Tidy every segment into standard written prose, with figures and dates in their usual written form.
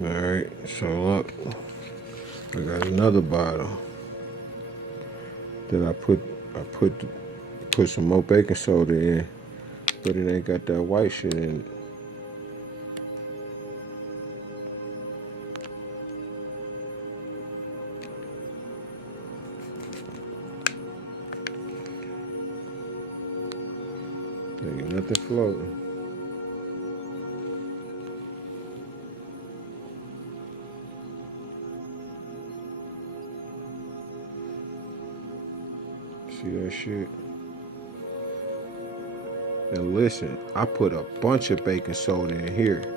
Alright, so look, I got another bottle that I put some more baking soda in, but it ain't got that white shit in it. Ain't nothing floating. See that shit? Now listen, I put a bunch of baking soda in here.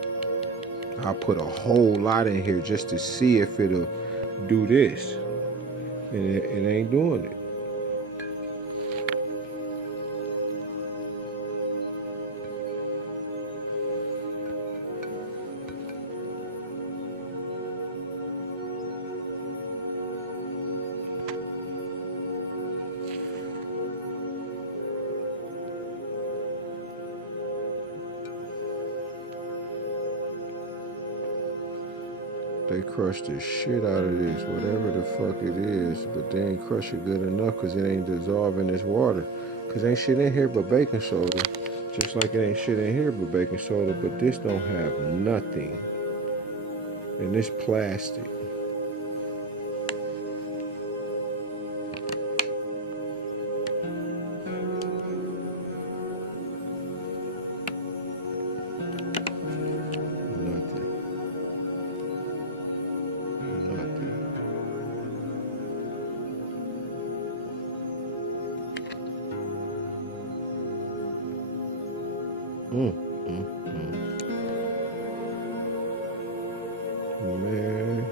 I put a whole lot in here just to see if it'll do this. And it ain't doing it. They crushed the shit out of this, whatever the fuck it is, but they ain't crush it good enough because it ain't dissolving this water. Because ain't shit in here but baking soda. Just like it ain't shit in here but baking soda, but this don't have nothing. And this plastic. Nothing. Nothing. Mm, mm, mm. Man,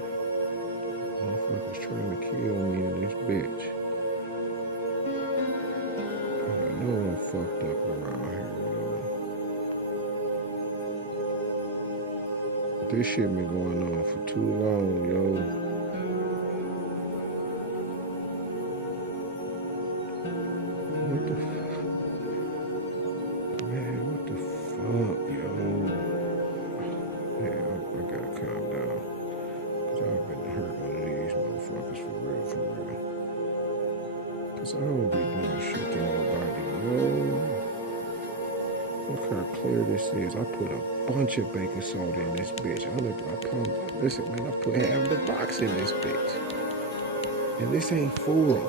motherfuckers trying to kill me in this bitch. I know I'm fucked up around here, yo. This shit been going on for too long, yo. What the man, what the fuck, yo? Yeah, I gotta calm down. Cause I've been hurt one of these motherfuckers for real, for real. Cause I don't be doing shit to nobody, yo. Look how clear this is. I put a bunch of baking soda in this bitch. Listen, man, I put half the box in this bitch. And this ain't full.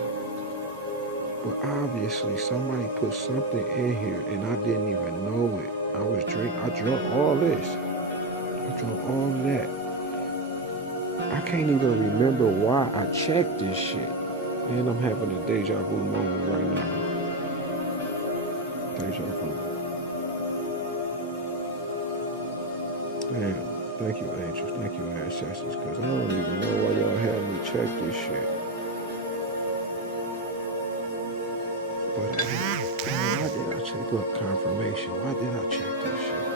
But obviously somebody put something in here and I didn't even know it. I drunk all this. I drunk all of that. I can't even remember why I checked this shit. And I'm having a deja vu moment right now. Deja vu. Damn. Thank you, angels. Thank you, ancestors. Because I don't even know why y'all had me check this shit. But why did I check up confirmation? Why did I check this shit?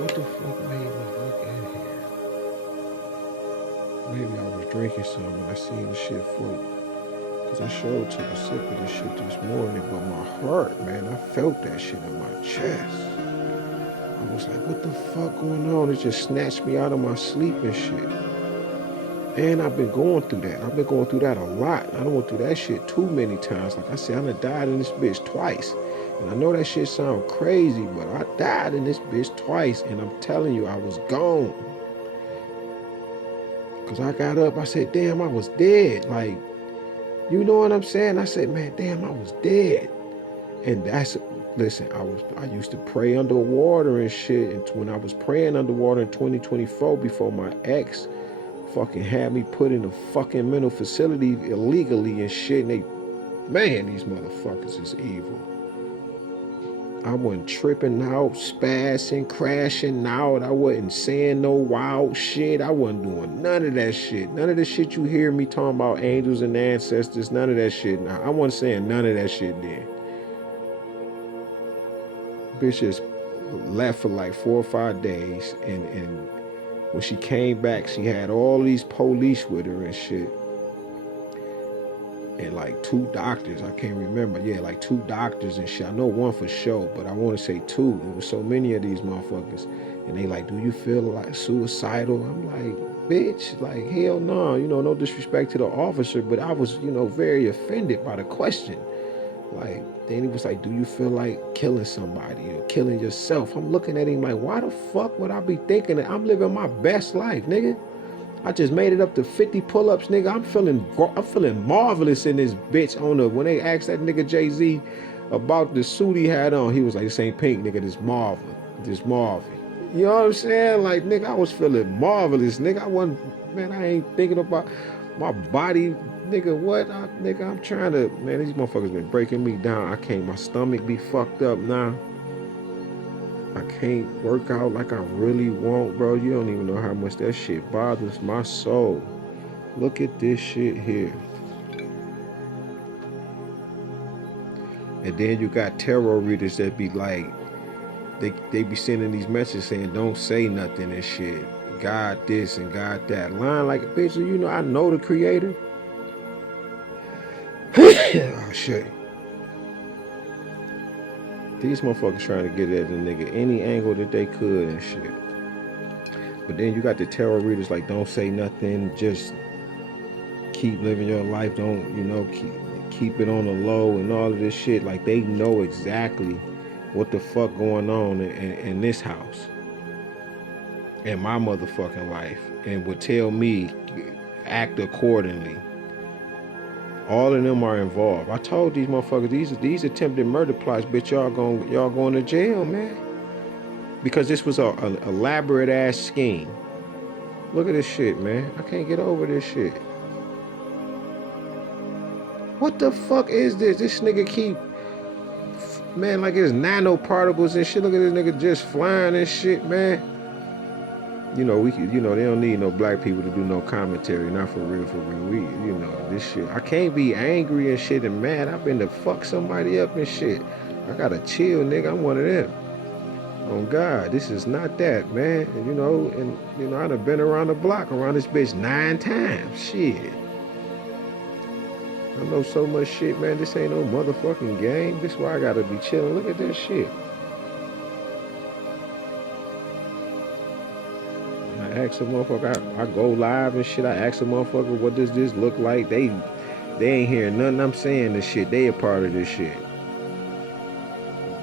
What the fuck made me look in here? Maybe I was drinking some and I seen the shit float. Cause I showed took a sip of this shit this morning, but my heart, man, I felt that shit in my chest. I was like, what the fuck going on? It just snatched me out of my sleep and shit. And I've been going through that. I've been going through that a lot. I done went through that shit too many times. Like I said, I done died in this bitch twice. And I know that shit sound crazy, but I died in this bitch twice. And I'm telling you, I was gone. Cause I got up, I said, damn, I was dead. Like, you know what I'm saying? I said, man, damn, I was dead. And listen, I used to pray underwater and shit. And when I was praying underwater in 2024 before my ex fucking had me put in a fucking mental facility illegally and shit. And man, these motherfuckers is evil. I wasn't tripping out, spazzing, crashing out. I wasn't saying no wild shit. I wasn't doing none of that shit. None of the shit you hear me talking about angels and ancestors, none of that shit. Now, I wasn't saying none of that shit then. Bitch just left for like 4 or 5 days, and when she came back, she had all these police with her and shit. And like 2 doctors, I can't remember. Yeah, like 2 doctors and shit. I know one for sure, but I want to say 2. There was so many of these motherfuckers. And they like, do you feel like suicidal? I'm like, bitch, like hell no, no disrespect to the officer, but I was, very offended by the question. Like, then he was like, do you feel like killing somebody or killing yourself? I'm looking at him like, why the fuck would I be thinking that I'm living my best life, nigga? I just made it up to 50 pull-ups, nigga. I'm feeling marvelous in this bitch on the when they asked that nigga Jay-Z about the suit he had on, he was like, this ain't pink, nigga, this Marvin. This Marvin. You know what I'm saying? Like, nigga, I was feeling marvelous, nigga. I wasn't, man, I ain't thinking about my body, nigga. What? Nigga, I'm trying to, man, these motherfuckers been breaking me down. I can't, my stomach be fucked up now. I can't work out like I really want, bro. You don't even know how much that shit bothers my soul. Look at this shit here. And then you got tarot readers that be like, they be sending these messages saying, don't say nothing and shit. God this and God that. Line like, bitch, I know the creator. Oh, shit. These motherfuckers trying to get at the nigga any angle that they could and shit. But then you got the tarot readers like, don't say nothing, just keep living your life. Don't, keep it on the low and all of this shit. Like, they know exactly what the fuck going on in this house. In my motherfucking life, and would tell me act accordingly. All of them are involved. I told these motherfuckers these attempted murder plots, bitch, y'all going to jail, man, because this was an elaborate ass scheme. Look at this shit, man. I can't get over this shit. What the fuck is this? This nigga keep, man, like it's nanoparticles and shit. Look at this nigga just flying and shit, man. They don't need no black people to do no commentary, not for real, for real. This shit. I can't be angry and shit and mad. I've been to fuck somebody up and shit. I gotta chill, nigga. I'm one of them. Oh God, this is not that, man. And I done been around the block, around this bitch 9 times. Shit. I know so much shit, man. This ain't no motherfucking game. This is why I gotta be chilling. Look at this shit. I ask a motherfucker, I go live and shit. I ask a motherfucker, what does this look like? They ain't hearing nothing I'm saying this shit. They a part of this shit.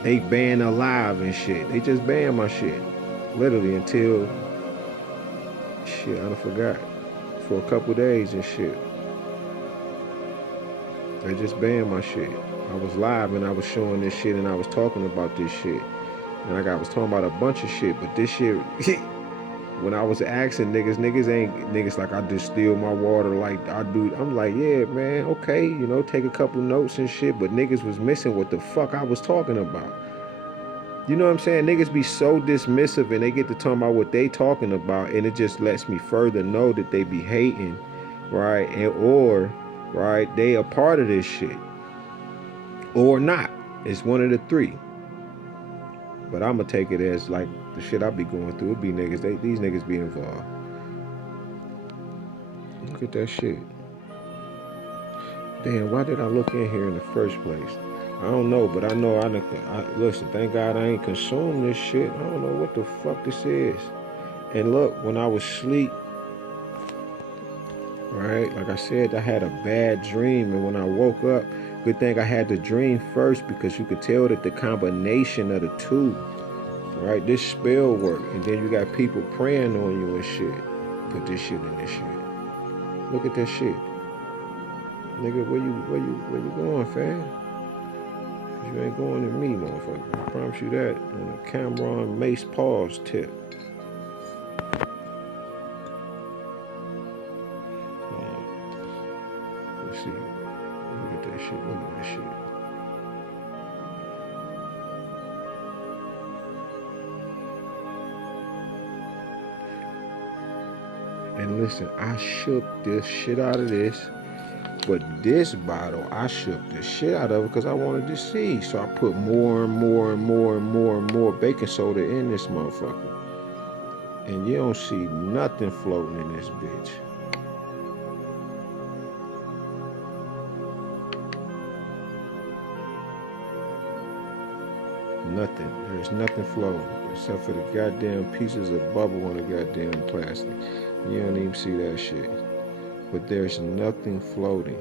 They ban alive and shit. They just ban my shit. Literally until, shit, I done forgot. For a couple days and shit. They just banned my shit. I was live and I was showing this shit and I was talking about this shit. And I was talking about a bunch of shit, but this shit, when I was asking niggas like I just steal my water like I do. I'm like, yeah, man, okay, take a couple notes and shit, but niggas was missing what the fuck I was talking about. You know what I'm saying? Niggas be so dismissive and they get to talking about what they talking about, and it just lets me further know that they be hating, right? Or they a part of this shit. Or not. It's one of the three. But I'ma take it as like the shit I be going through. It be niggas, these niggas be involved. Look at that shit. Damn, why did I look in here in the first place? I don't know, but I know listen, thank God I ain't consumed this shit. I don't know what the fuck this is. And look, when I was asleep, right, like I said, I had a bad dream, and when I woke up, good thing I had the dream first, because you could tell that the combination of the two, right, this spell work, and then you got people praying on you and shit. Put this shit in this shit. Look at that shit. Nigga, where you going, fam? You ain't going to me, motherfucker. I promise you that. On a Cameron Mace pause tip. Let's see. Look at that shit. Look at that shit. And listen, I shook this shit out of this. But this bottle, I shook the shit out of it because I wanted to see. So I put more and more and more and more and more baking soda in this motherfucker. And you don't see nothing floating in this bitch. Nothing. There's nothing floating except for the goddamn pieces of bubble on the goddamn plastic. You don't even see that shit. But there's nothing floating.